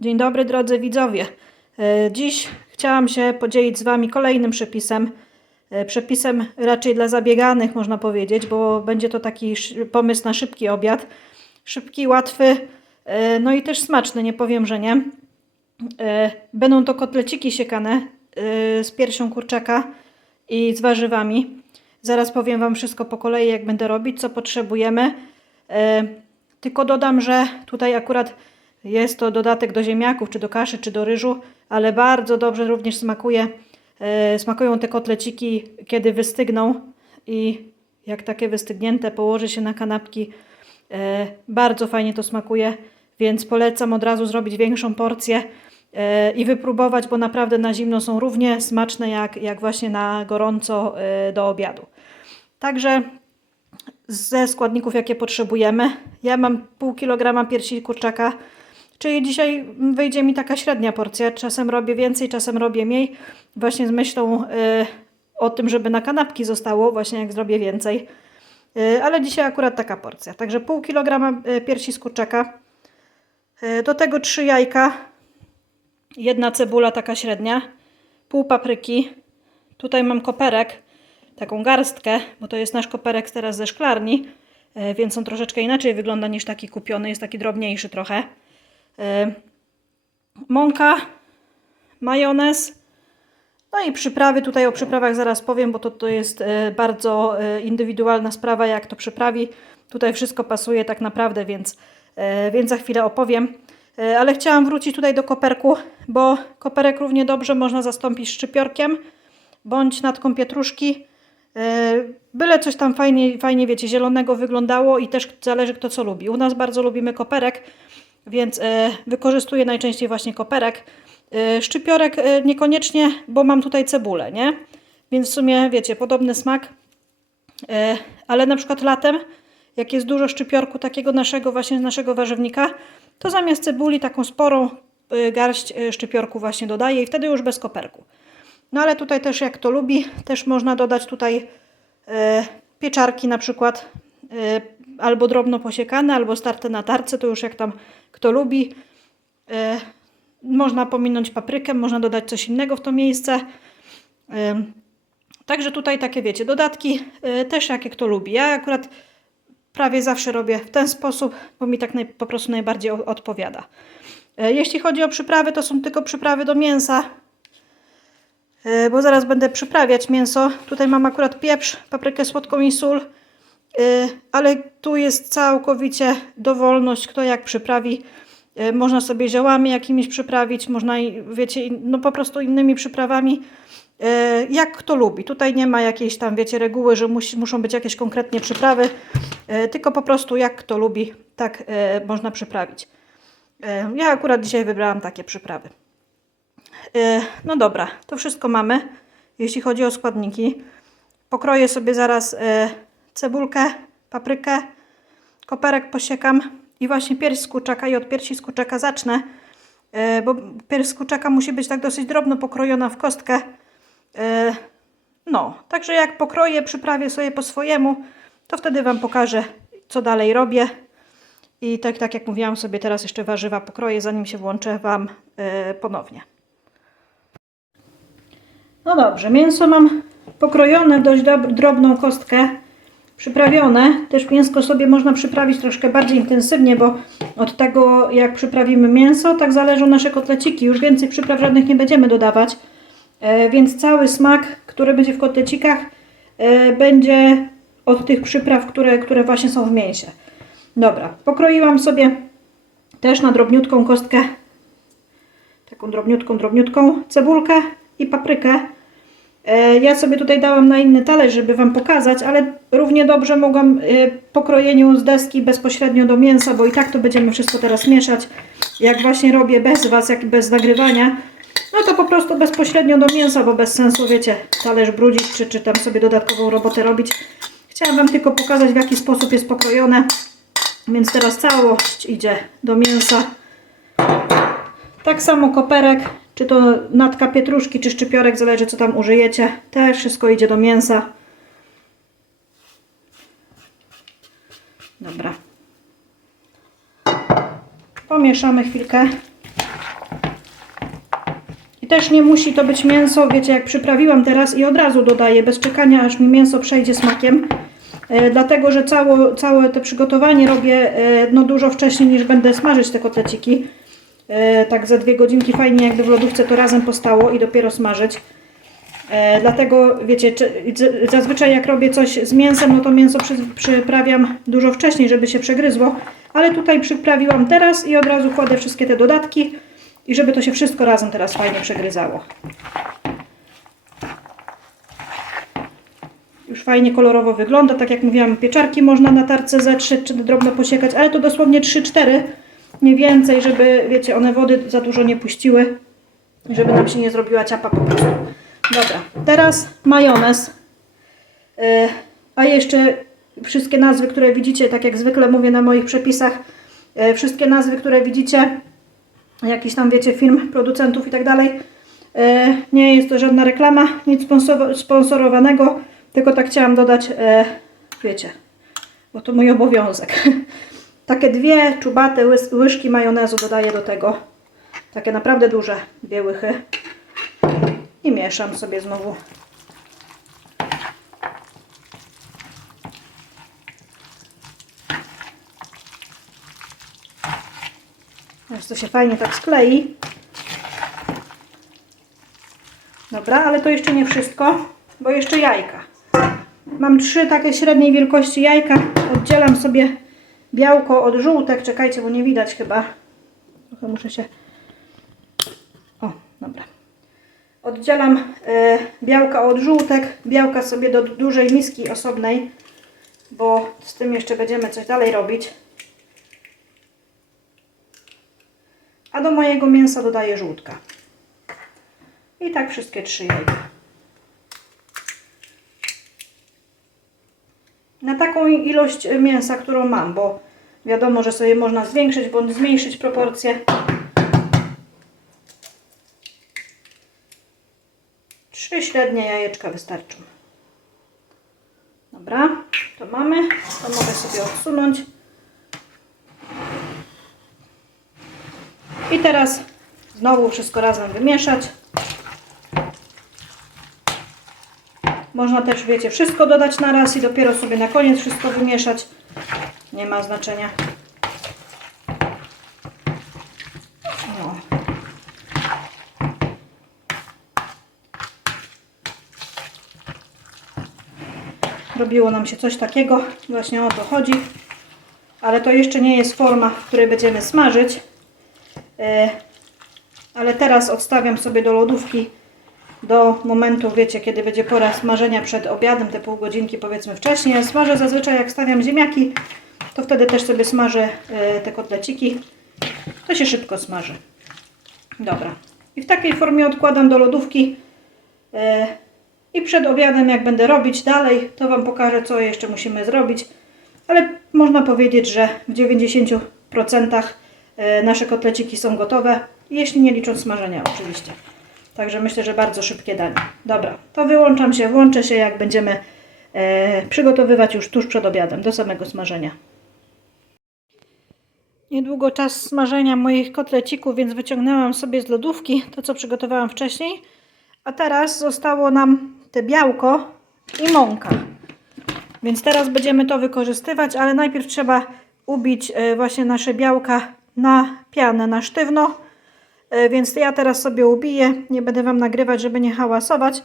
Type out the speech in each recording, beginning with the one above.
Dzień dobry drodzy widzowie. E, Dziś chciałam się podzielić z Wami kolejnym przepisem. E, Przepisem raczej dla zabieganych można powiedzieć, bo będzie to taki pomysł na szybki obiad. Szybki, łatwy, e, no i też smaczny, nie powiem, że nie. Będą to kotleciki siekane z piersią kurczaka i z warzywami. Zaraz powiem Wam wszystko po kolei, jak będę robić, co potrzebujemy. Tylko dodam, że tutaj akurat jest to dodatek do ziemniaków, czy do kaszy, czy do ryżu, ale bardzo dobrze również smakuje. E, Smakują te kotleciki, kiedy wystygną i jak takie wystygnięte położy się na kanapki. E, Bardzo fajnie to smakuje, więc polecam od razu zrobić większą porcję e, i wypróbować, bo naprawdę na zimno są równie smaczne jak, jak właśnie na gorąco do obiadu. Także ze składników, jakie potrzebujemy. Ja mam pół kilograma piersi kurczaka, czyli dzisiaj wyjdzie mi taka średnia porcja. Czasem robię więcej, czasem robię mniej, właśnie z myślą y, o tym, żeby na kanapki zostało, właśnie jak zrobię więcej. Y, ale dzisiaj akurat taka porcja. Także pół kilograma y, piersi z kurczaka. Y, do tego trzy jajka, jedna cebula taka średnia, pół papryki. Tutaj mam koperek, taką garstkę, bo to jest nasz koperek teraz ze szklarni, więc on troszeczkę inaczej wygląda niż taki kupiony, jest taki drobniejszy trochę. E, Mąka, majonez, no i przyprawy. Tutaj o przyprawach zaraz powiem, bo to, to jest e, bardzo e, indywidualna sprawa, jak to przyprawi. Tutaj wszystko pasuje tak naprawdę, więc, więc za chwilę opowiem. Ale chciałam wrócić tutaj do koperku, bo koperek równie dobrze można zastąpić szczypiorkiem bądź natką pietruszki. Byle coś tam fajnie, fajnie, wiecie, zielonego wyglądało i też zależy kto co lubi. U nas bardzo lubimy koperek, więc e, wykorzystuję najczęściej właśnie koperek. E, Szczypiorek e, niekoniecznie, bo mam tutaj cebulę, nie? Więc w sumie, wiecie, podobny smak. Ale na przykład latem, jak jest dużo szczypiorku takiego naszego, właśnie naszego warzywnika, to zamiast cebuli taką sporą garść szczypiorku właśnie dodaję i wtedy już bez koperku. No ale tutaj też jak to lubi, też można dodać tutaj pieczarki na przykład albo drobno posiekane, albo starte na tarce, to już jak tam kto lubi. E, można pominąć paprykę, można dodać coś innego w to miejsce. E, także tutaj takie wiecie, dodatki e, też jakie kto lubi. Ja akurat prawie zawsze robię w ten sposób, bo mi tak naj, po prostu najbardziej odpowiada. Jeśli chodzi o przyprawy, to są tylko przyprawy do mięsa. Bo zaraz będę przyprawiać mięso. Tutaj mam akurat pieprz, paprykę słodką i sól, ale tu jest całkowicie dowolność, kto jak przyprawi. E, Można sobie ziołami jakimiś przyprawić, można, wiecie, no po prostu innymi przyprawami, e, jak kto lubi. Tutaj nie ma jakiejś tam, wiecie, reguły, że muszą być jakieś konkretnie przyprawy, tylko po prostu jak kto lubi, tak można przyprawić. Ja akurat dzisiaj wybrałam takie przyprawy. No dobra, to wszystko mamy, jeśli chodzi o składniki. Pokroję sobie zaraz cebulkę, paprykę, koperek posiekam i właśnie pierś z i od piersi z zacznę, e, bo pierś z musi być tak dosyć drobno pokrojona w kostkę. E, No, także jak pokroję, przyprawię sobie po swojemu, to wtedy Wam pokażę, co dalej robię. I tak, tak jak mówiłam sobie, teraz jeszcze warzywa pokroję, zanim się włączę Wam e, ponownie. No dobrze, mięso mam pokrojone dość drobną kostkę, przyprawione. Też mięsko sobie można przyprawić troszkę bardziej intensywnie, bo od tego jak przyprawimy mięso, tak zależą nasze kotleciki. Już więcej przypraw żadnych nie będziemy dodawać. E, więc cały smak, który będzie w kotlecikach, e, będzie od tych przypraw, które, które właśnie są w mięsie. Dobra, pokroiłam sobie też na drobniutką kostkę taką drobniutką, drobniutką cebulkę i paprykę. E, Ja sobie tutaj dałam na inny talerz, żeby Wam pokazać, ale równie dobrze mogłam e, po krojeniu z deski bezpośrednio do mięsa, bo i tak to będziemy wszystko teraz mieszać. Jak właśnie robię bez Was, jak bez nagrywania, no to po prostu bezpośrednio do mięsa, bo bez sensu, wiecie, talerz brudzić, czy, czy tam sobie dodatkową robotę robić. Chciałam Wam tylko pokazać, w jaki sposób jest pokrojone, więc teraz całość idzie do mięsa. Tak samo koperek, czy to natka pietruszki, czy szczypiorek, zależy co tam użyjecie. Też wszystko idzie do mięsa. Dobra. Pomieszamy chwilkę. też nie musi to być mięso, wiecie, jak przyprawiłam teraz i od razu dodaję, bez czekania, aż mi mięso przejdzie smakiem. E, dlatego, że całe to przygotowanie robię e, no, dużo wcześniej niż będę smażyć te kotleciki. E, tak za dwie godzinki fajnie jakby w lodówce to razem postało i dopiero smażyć. E, dlatego, wiecie, czy- zazwyczaj jak robię coś z mięsem, no to mięso przy, przyprawiam dużo wcześniej, żeby się przegryzło. Ale tutaj przyprawiłam teraz i od razu kładę wszystkie te dodatki i żeby to się wszystko razem teraz fajnie przegryzało. Już fajnie kolorowo wygląda. Tak jak mówiłam, pieczarki można na tarce zetrzeć czy drobno posiekać, ale to dosłownie 3-4, nie więcej, żeby, wiecie, one wody za dużo nie puściły żeby nam się nie zrobiła ciapa po prostu. Dobra, teraz majonez. Yy, a jeszcze wszystkie nazwy, które widzicie, tak jak zwykle mówię na moich przepisach, yy, wszystkie nazwy, które widzicie, jakiś tam, wiecie, film producentów i tak dalej. E, Nie jest to żadna reklama, nic sponsor- sponsorowanego, tylko tak chciałam dodać, e, wiecie, bo to mój obowiązek. Takie dwie czubate łyżki majonezu dodaję do tego. Takie naprawdę duże, dwie łychy. I mieszam sobie znowu. Aż to się fajnie tak sklei. Dobra, ale to jeszcze nie wszystko, bo jeszcze jajka. Mam trzy takie średniej wielkości jajka. Oddzielam sobie białko od żółtek. Czekajcie, bo nie widać chyba. Trochę muszę się... O, dobra. Oddzielam e, białka od żółtek. Białka sobie do dużej miski osobnej, bo z tym jeszcze będziemy coś dalej robić. A do mojego mięsa dodaję żółtka. I tak wszystkie trzy jajka. Na taką ilość mięsa, którą mam, bo wiadomo, że sobie można zwiększyć bądź zmniejszyć proporcje. Trzy średnie jajeczka wystarczą. Dobra, to mamy. To mogę sobie odsunąć. I teraz znowu wszystko razem wymieszać. Można też, wiecie, wszystko dodać na raz i dopiero sobie na koniec wszystko wymieszać. Nie ma znaczenia. Robiło nam się coś takiego. Właśnie o to chodzi. Ale to jeszcze nie jest forma, w której będziemy smażyć. E, ale teraz odstawiam sobie do lodówki do momentu, wiecie, kiedy będzie pora smażenia przed obiadem, te pół godzinki powiedzmy wcześniej. Ja smażę zazwyczaj jak stawiam ziemniaki, to wtedy też sobie smażę e, te kotleciki. To się szybko smaży. Dobra. I w takiej formie odkładam do lodówki. E, I przed obiadem, jak będę robić dalej, to Wam pokażę, co jeszcze musimy zrobić. Ale można powiedzieć, że w 90% e, nasze kotleciki są gotowe, jeśli nie licząc smażenia oczywiście. Także myślę, że bardzo szybkie danie. Dobra, to wyłączam się, włączę się, jak będziemy przygotowywać już tuż przed obiadem, do samego smażenia. Niedługo czas smażenia moich kotlecików, więc wyciągnęłam sobie z lodówki to, co przygotowałam wcześniej. A teraz zostało nam te białko i mąka. Więc teraz będziemy to wykorzystywać, ale najpierw trzeba ubić e, właśnie nasze białka na pianę, na sztywno. E, Więc ja teraz sobie ubiję, nie będę Wam nagrywać, żeby nie hałasować.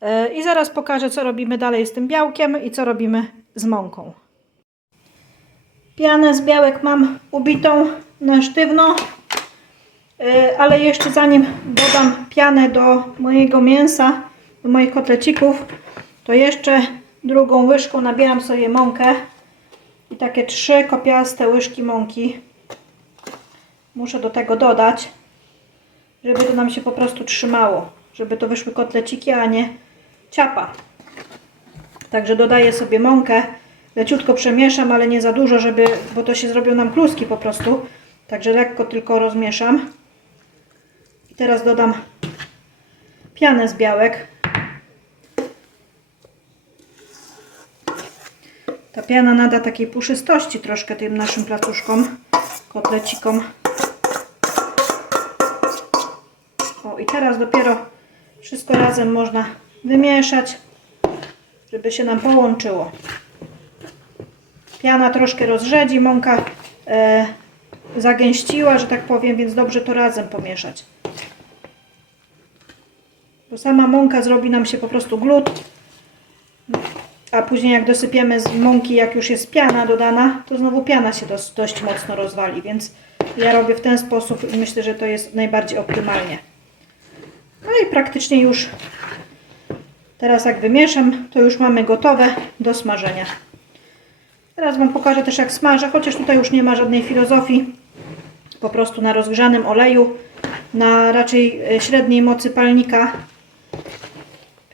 E, I zaraz pokażę, co robimy dalej z tym białkiem i co robimy z mąką. Pianę z białek mam ubitą na sztywno, E, ale jeszcze zanim dodam pianę do mojego mięsa, do moich kotlecików, to jeszcze drugą łyżką nabieram sobie mąkę i takie trzy kopiaste łyżki mąki muszę do tego dodać żeby to nam się po prostu trzymało, żeby to wyszły kotleciki, a nie ciapa. Także dodaję sobie mąkę, leciutko przemieszam, ale nie za dużo, żeby, bo to się zrobią nam kluski po prostu. Także lekko tylko rozmieszam. I teraz dodam pianę z białek. Ta piana nada takiej puszystości troszkę tym naszym placuszkom, kotlecikom. O i teraz dopiero wszystko razem można wymieszać, żeby się nam połączyło. Piana troszkę rozrzedzi, mąka e, zagęściła, że tak powiem, więc dobrze to razem pomieszać. Bo sama mąka zrobi nam się po prostu glut, a później jak dosypiemy z mąki, jak już jest piana dodana, to znowu piana się dość, dość mocno rozwali, więc ja robię w ten sposób i myślę, że to jest najbardziej optymalnie. No i praktycznie już teraz jak wymieszam, to już mamy gotowe do smażenia. Teraz Wam pokażę też jak smażę, chociaż tutaj już nie ma żadnej filozofii. Po prostu na rozgrzanym oleju, na raczej e, średniej mocy palnika,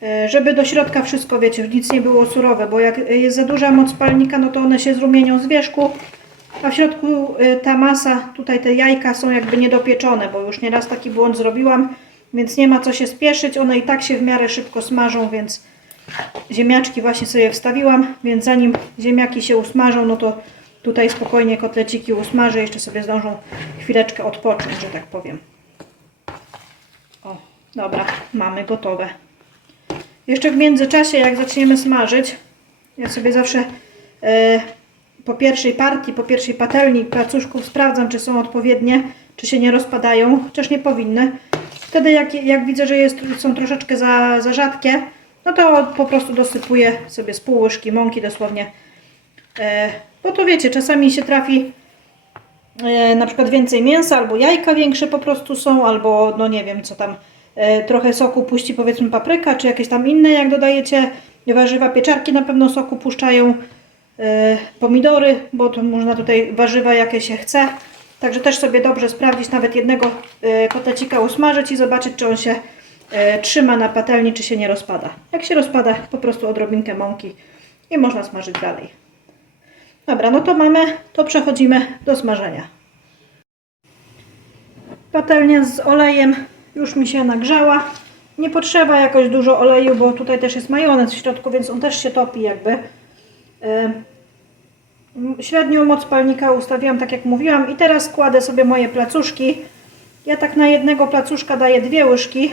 e, żeby do środka wszystko, wiecie, nic nie było surowe, bo jak jest za duża moc palnika, no to one się zrumienią z wierzchu, a w środku e, ta masa, tutaj te jajka są jakby niedopieczone, bo już nieraz taki błąd zrobiłam, więc nie ma co się spieszyć, one i tak się w miarę szybko smażą, więc ziemniaczki właśnie sobie wstawiłam, więc zanim ziemniaki się usmażą, no to tutaj spokojnie kotleciki usmażę, jeszcze sobie zdążą chwileczkę odpocząć, że tak powiem. O, dobra, mamy gotowe. Jeszcze w międzyczasie, jak zaczniemy smażyć, ja sobie zawsze e, po pierwszej partii, po pierwszej patelni placuszków sprawdzam, czy są odpowiednie, czy się nie rozpadają, chociaż nie powinny. Wtedy jak, jak widzę, że jest, są troszeczkę za, za rzadkie, no to po prostu dosypuję sobie z pół łyżki mąki dosłownie. E, bo to wiecie, czasami się trafi e, na przykład więcej mięsa, albo jajka większe po prostu są, albo no nie wiem co tam, e, trochę soku puści powiedzmy papryka, czy jakieś tam inne, jak dodajecie warzywa, pieczarki na pewno soku puszczają, pomidory, bo to można tutaj warzywa jakie się chce. Także też sobie dobrze sprawdzić, nawet jednego kotlecika usmażyć i zobaczyć, czy on się trzyma na patelni, czy się nie rozpada. Jak się rozpada, po prostu odrobinkę mąki i można smażyć dalej. Dobra, no to mamy, to przechodzimy do smażenia. Patelnia z olejem już mi się nagrzała. Nie potrzeba jakoś dużo oleju, bo tutaj też jest majonez w środku, więc on też się topi jakby. Ym, Średnią moc palnika ustawiłam tak jak mówiłam i teraz kładę sobie moje placuszki. Ja tak na jednego placuszka daję dwie łyżki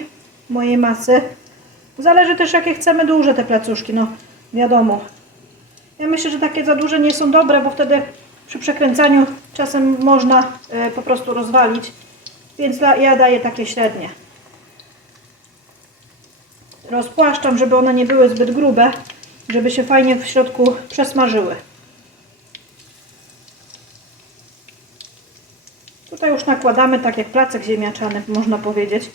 mojej masy. Zależy też jakie chcemy duże te placuszki, no wiadomo. Ja myślę, że takie za duże nie są dobre, bo wtedy przy przekręcaniu czasem można e, po prostu rozwalić. Więc ja daję takie średnie. Rozpłaszczam, żeby one nie były zbyt grube, żeby się fajnie w środku przesmażyły. Tutaj już nakładamy tak jak placek ziemniaczany, można powiedzieć.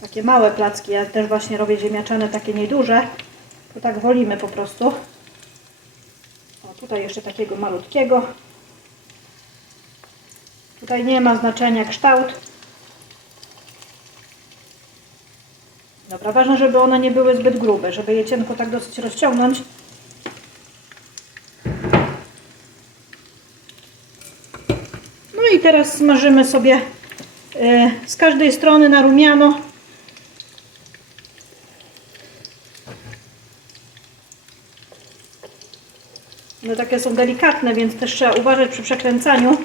Takie małe placki, ja też właśnie robię ziemniaczane, takie nieduże. To tak wolimy po prostu. O, tutaj jeszcze takiego malutkiego. Tutaj nie ma znaczenia kształt. Dobra, ważne, żeby one nie były zbyt grube, żeby je cienko tak dosyć rozciągnąć. No i teraz smażymy sobie e, z każdej strony na rumiano. No takie są delikatne, więc też trzeba uważać przy przekręcaniu.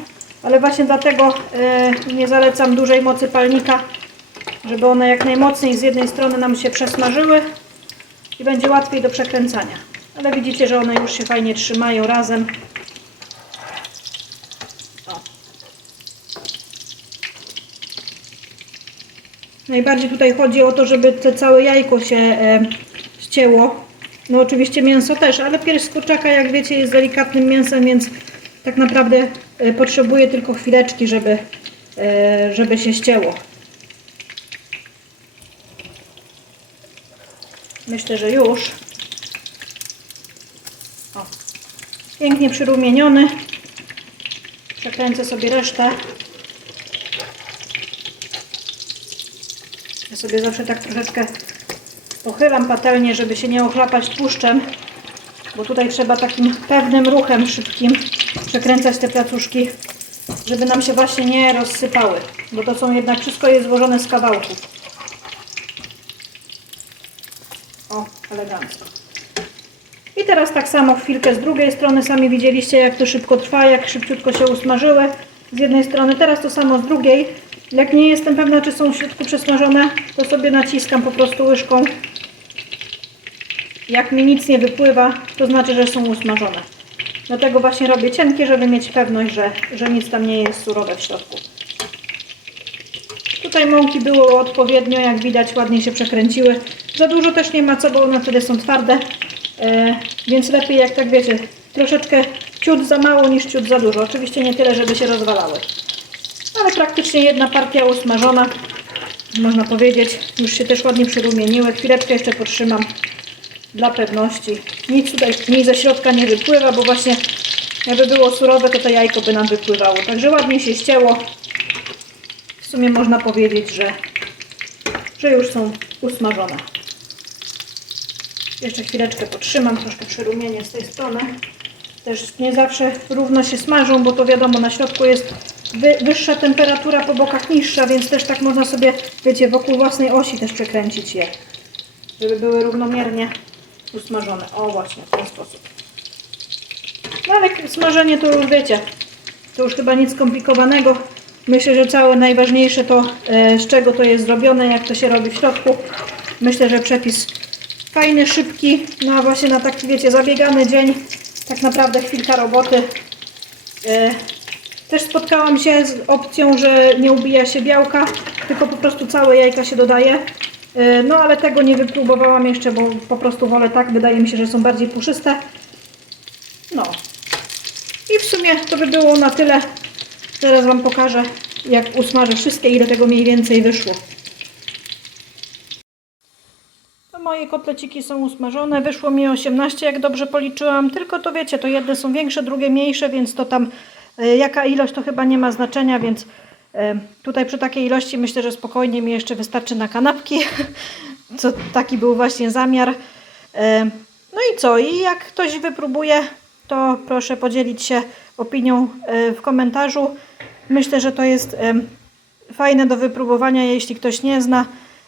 Ale właśnie dlatego e, nie zalecam dużej mocy palnika, żeby one jak najmocniej z jednej strony nam się przesmażyły i będzie łatwiej do przekręcania. Ale widzicie, że one już się fajnie trzymają razem. O. Najbardziej tutaj chodzi o to, żeby te całe jajko się e, ścięło. No oczywiście mięso też, ale pierś z kurczaka, jak wiecie, jest delikatnym mięsem, więc tak naprawdę e, potrzebuje tylko chwileczki, żeby, e, żeby się ścięło. Myślę, że już. O. Pięknie przyrumieniony. Przekręcę sobie resztę. Ja sobie zawsze tak troszeczkę pochylam patelnię, żeby się nie ochlapać tłuszczem, bo tutaj trzeba takim pewnym ruchem szybkim przekręcać te placuszki, żeby nam się właśnie nie rozsypały, bo to są jednak, wszystko jest złożone z kawałków. O, elegancko. I teraz tak samo chwilkę z drugiej strony, sami widzieliście jak to szybko trwa, jak szybciutko się usmażyły z jednej strony, teraz to samo z drugiej. Jak nie jestem pewna, czy są w środku przesmażone, to sobie naciskam po prostu łyżką. Jak mi nic nie wypływa, to znaczy, że są usmażone. Dlatego właśnie robię cienkie, żeby mieć pewność, że, że nic tam nie jest surowe w środku. Tutaj mąki było odpowiednio, jak widać, ładnie się przekręciły. Za dużo też nie ma co, bo one wtedy są twarde. E, więc lepiej, jak tak wiecie, troszeczkę ciut za mało niż ciut za dużo. Oczywiście nie tyle, żeby się rozwalały. Ale praktycznie jedna partia usmażona, można powiedzieć. Już się też ładnie przyrumieniły. Chwileczkę jeszcze potrzymam dla pewności. Nic tutaj nic ze środka nie wypływa, bo właśnie jakby było surowe, to to jajko by nam wypływało. Także ładnie się ścięło. W sumie można powiedzieć, że, że już są usmażone. Jeszcze chwileczkę potrzymam, troszkę przyrumienię z tej strony. Też nie zawsze równo się smażą, bo to wiadomo, na środku jest wy, wyższa temperatura, po bokach niższa, więc też tak można sobie, wiecie, wokół własnej osi też przekręcić je, żeby były równomiernie usmażone. O, właśnie, w ten sposób. No ale smażenie to już wiecie, to już chyba nic skomplikowanego. Myślę, że całe najważniejsze to, e, z czego to jest zrobione, jak to się robi w środku. Myślę, że przepis fajny, szybki, no a właśnie na taki, wiecie, zabiegany dzień, tak naprawdę chwilka roboty. E, Też spotkałam się z opcją, że nie ubija się białka, tylko po prostu całe jajka się dodaje. E, No ale tego nie wypróbowałam jeszcze, bo po prostu wolę tak, wydaje mi się, że są bardziej puszyste. No. I w sumie to by było na tyle. Zaraz Wam pokażę, jak usmażę wszystkie, ile tego mniej więcej wyszło. To moje kotleciki są usmażone. Wyszło mi 18, jak dobrze policzyłam. Tylko to wiecie, to jedne są większe, drugie mniejsze, więc to tam e, jaka ilość to chyba nie ma znaczenia, więc tutaj przy takiej ilości myślę, że spokojnie mi jeszcze wystarczy na kanapki. Co taki był właśnie zamiar. No i co? I jak ktoś wypróbuje, to proszę podzielić się opinią e, w komentarzu. Myślę, że to jest fajne do wypróbowania, jeśli ktoś nie zna.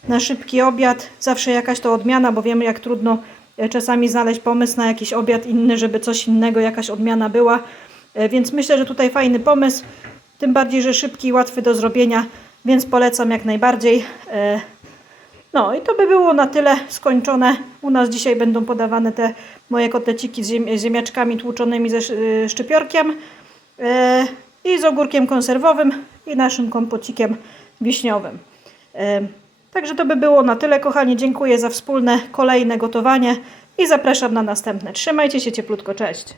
Na szybki obiad zawsze jakaś to odmiana, bo wiemy jak trudno e, czasami znaleźć pomysł na jakiś obiad inny, żeby coś innego, jakaś odmiana była. E, Więc myślę, że tutaj fajny pomysł. Tym bardziej, że szybki i łatwy do zrobienia, więc polecam jak najbardziej. E, No i to by było na tyle skończone. U nas dzisiaj będą podawane te moje kotleciki z ziem- ziemniaczkami tłuczonymi ze y, szczypiorkiem e, i z ogórkiem konserwowym i naszym kompocikiem wiśniowym. E, Także to by było na tyle, kochani. Dziękuję za wspólne kolejne gotowanie i zapraszam na następne. Trzymajcie się cieplutko, cześć!